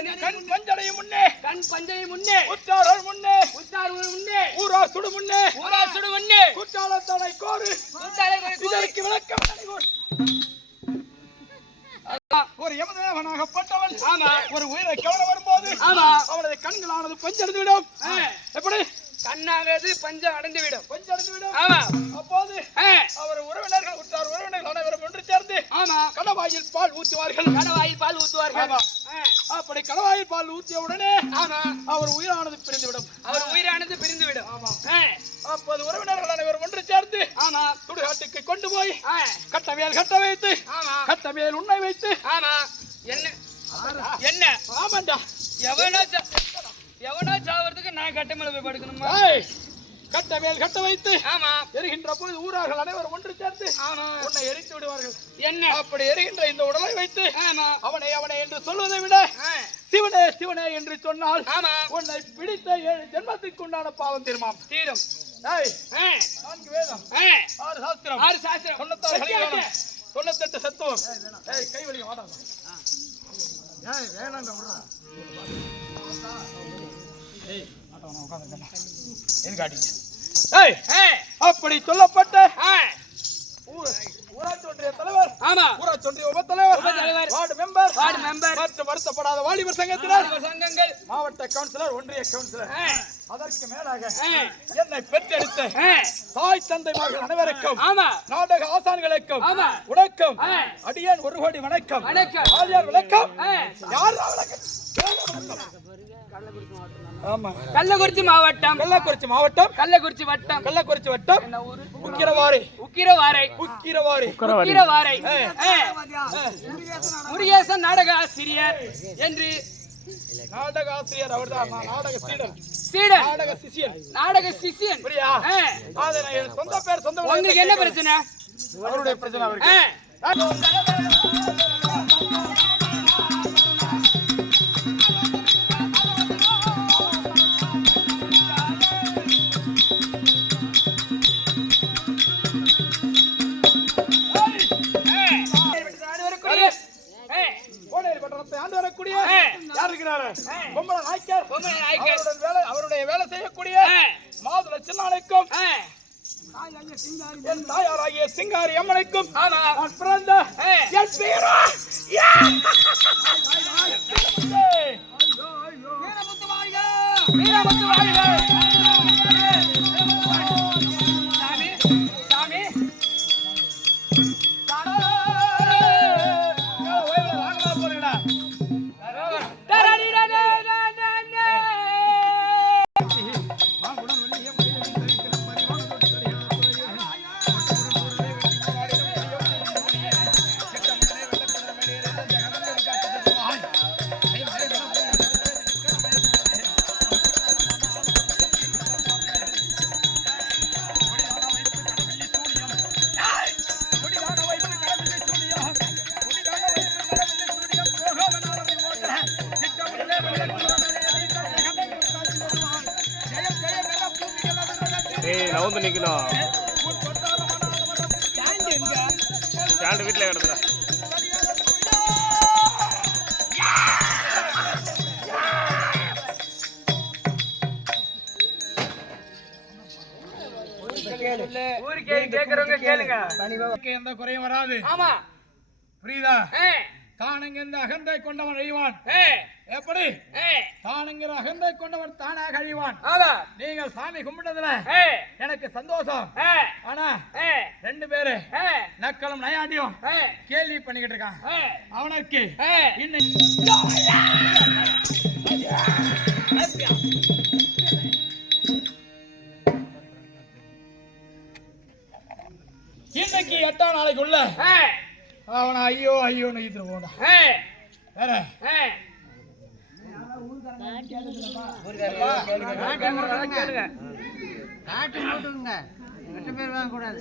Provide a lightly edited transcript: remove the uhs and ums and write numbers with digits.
கண் பஞ்சடையும் முன்னே கண் பஞ்சடையும் முன்னே உற்றார் முன்னே முன்னே ஊரார் சுடு முன்னே குற்றாலத்தனை கோரு இதற்கு விளக்கம் ஒரு யமதேவனாகப்பட்டவன் ஒரு உயிரை கவன வரும்போது அவனது கண்களானது பஞ்சடைந்து விடும். எப்படி கண்ணானது பஞ்சம் அடைந்து விடும். அப்போது அவர் உறவினர்கள் உற்றார் உறவினர்கள் அனைவரும் ஒன்று சேர்ந்து கடவாயில் பால் ஊற்றுவார்கள். அப்படி கடவாயில் பால் ஊற்றிய உடனே அவர் உயிரானது பிரிந்துவிடும். அப்போது உறவினர்கள் அனைவரும் ஒன்று சேர்ந்து சுடுகாட்டுக்கு கொண்டு போய் கட்ட வைத்து கட்டமையல் உன்னை வைத்து என்ன ஆமாண்டா எவனோ சாவறதுக்கு நான் கட்ட மேல போய் படுக்கணுமா? கட்ட வைத்து எரிகின்ற போது ஊரார்கள் அனைவரும் ஒன்று சேர்ந்து உன்னை எரித்து விடுவார்கள். என்ன அப்படி எரிகின்ற இந்த உடலை வைத்து அவனை என்று சொல்வதை விட சிவனே என்று சொன்னால் உன்னை பிடித்த 7 ஜென்மத்திற்கு உண்டான பாவம் தீரும். 4 வேதம் 6 சாஸ்திரம் 98 சத்துவம். கை வலி வாடாத. வேணாண்டா விடுறா. அப்படி சொல்லப்பட்ட ஊராட்சி ஒன்றிய தலைவர் ஊராட்சி ஒன்றிய உபத்தலைவர் வார்டு மெம்பர் மற்றும் வருத்தப்படாத வாலிபர் சங்கங்கள் மாவட்ட கவுன்சிலர் ஒன்றிய கவுன்சிலர் அதற்கு மேலாக என்னை பெற்றெடுத்த தாய் தந்தைமார்கள் அனைவருக்கும் நாடக ஆசான்களுக்கும் உனக்கும் அடியேன் 1 கோடி வணக்கம். வணக்கம். கள்ளக்குறிச்சி மாவட்டம் கள்ளக்குறிச்சி வட்டம் உக்கிரவாரை முருகேசன் நாடக ஆசிரியர் என்று அவர்தான் நாடக சிஷியன். சொந்த பேர் சொந்த உங்களுக்கு என்ன பிரச்சனை? அவருடைய பிரச்சனை அவருக்கு. அவருடைய வேலை செய்யக்கூடிய மாதுளை சின்னானுக்கும் என் தாயாராகிய சிங்காரி அம்மனுக்கும் நான் பிறந்த என் பேரா நவுந்து நிக்கணும். ஸ்டாண்ட் வீட்டுல கிடக்குற. எந்த குறையும் வராது. புரியுதா? தானங்க அகந்தை கொண்டவன் அழிவான். எப்படி தானுங்கிற அகந்தை கொண்டவன் தானாக அழிவான். நீங்கள் சாமி கும்பிட்டதுல எனக்கு சந்தோஷம். ஆனா 2 பேரு நக்கலும் நயாண்டியும் கேள்வி பண்ணிக்கிட்டு இருக்கான். அவனுக்கு இன்னைக்கு 8ஆம் நாளைக்குள்ள அவனை ஐயோ ஐயோன்னு இது போடா. வேற காட்டு போட்டுங்க 8 பேர் வாங்க கூடாது.